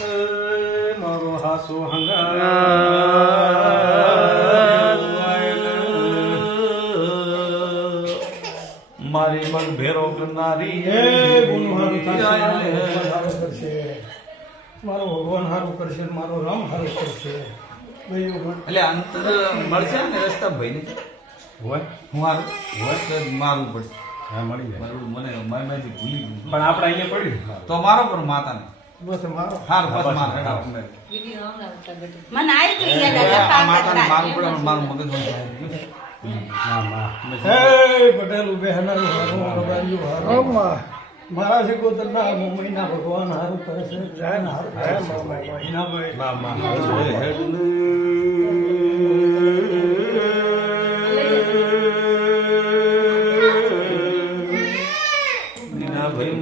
એ મારો હાસો મારી મન ભેરો કરનારી હે. મારો ભગવાન હારું કરશે. મારો ભગવાન સારું કરશે મારો રામ સારું કરશે. એટલે અંતર મળશે ને રસ્તા ભાઈ ને હોય. હું હારું હોય તો મારવું પડશે. હા મળી જાય. મારું મને મારી ભૂલી ગયું. પણ આપણે અહીંયા પડ્યું. તો મારો પણ માતાને. બસ મારો હાર બસ માર. હેડા અમે. મને આવી ગઈ યાદ આ માતાને. મારવું પડે મારું મગજ ના ના. હે પટેલ હારું હારું. મારા છે ગોતરના મમ્મીના ભગવાન હારું કરે છે જય હારું જય મામા મહિનાભાઈ મા મા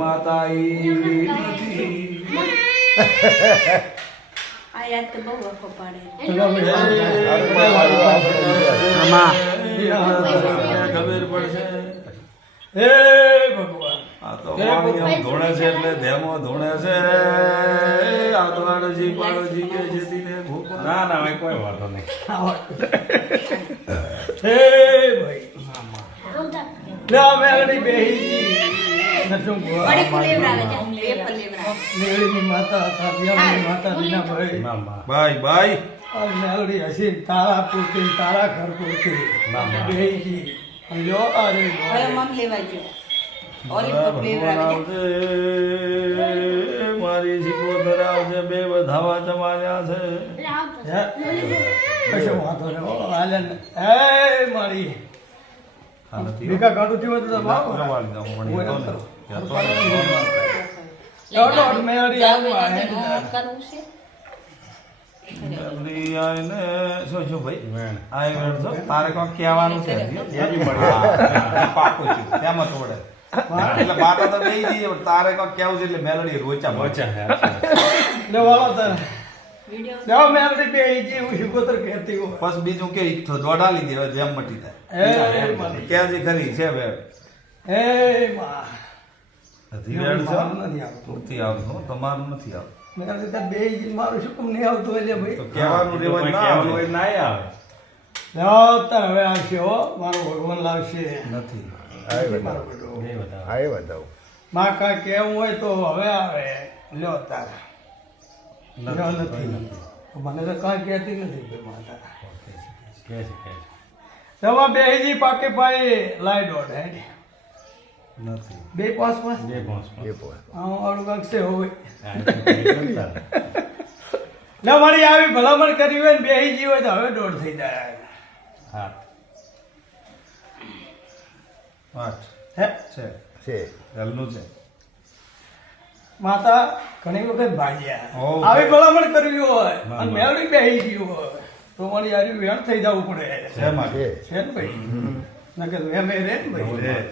માતા ઈ નથી. ખબર પડશે હે ભગવાન. આ તો ધોણે છે એટલે ધેમો ધોણે છે. આ તો પાડોશી કે છે દીને ના ના ભાઈ કોઈ વાંધો નહીં. હે ભાઈ. બેહી. મેળીની માતા ભાઈ ભાઈ મેલડી હસી તારા પૂરતી તારા ઘર પૂરતી અરે મમ મારી શીખો આવજે બે વધાવા જમાયા છે કશો વાંધો મારી ભીખા કાઢું થયું તો તારે કોક કહેવાનું છે એટલે તારે કોક કેવું છે એટલે મેલડી રોચા. મોચા લે વાળો તારે. પછી બીજું કે તો દોડાલી દેવા જેમ મટી થાય કે ખરી છે વેણ હે માં. નથી આવતું. નથી આવતું તમારું નથી આવતું. મેલડી તાર બેહી મારું શું કામ નહીં આવતું એટલે ભાઈ? કહેવાનું રેવાજ ના આવે. હોય ના આવે. જાઓ તાર હવે આવશે હો મારો ભગવાન લાવશે. નથી. મારો બેટો. બે બધા હા એ બતાવો માં કાંઈ કહેવું હોય તો હવે આવે. લ્યો તાર નથી મને તો કાંઈ કહેતી નથી ભાઈ માતા કે છે કે છે દવા બે હજી પાકે પાયે લાઈ દોઢ હે નથી. બે પાંચ પાંચ? બે પાંચ એ પોસ આમ વાળું છે હોય. પાંચ ન મારી આવી ભલામણ કરી હોય ને બે હજી હોય તો હવે દોઢ થઈ જાય. હા. આઠ હે? છે. છે. પહેલું છે. માતા ઘણી વખત ભાગ્યા. આવી ભલામણ કરવી હોય અને. મેળવી બેહી ગયું હોય. તો મારી યારી વેણ થઈ જવું પડે. છે ને ભાઈ? નકર એમ એ રે ને ભાઈ. રે.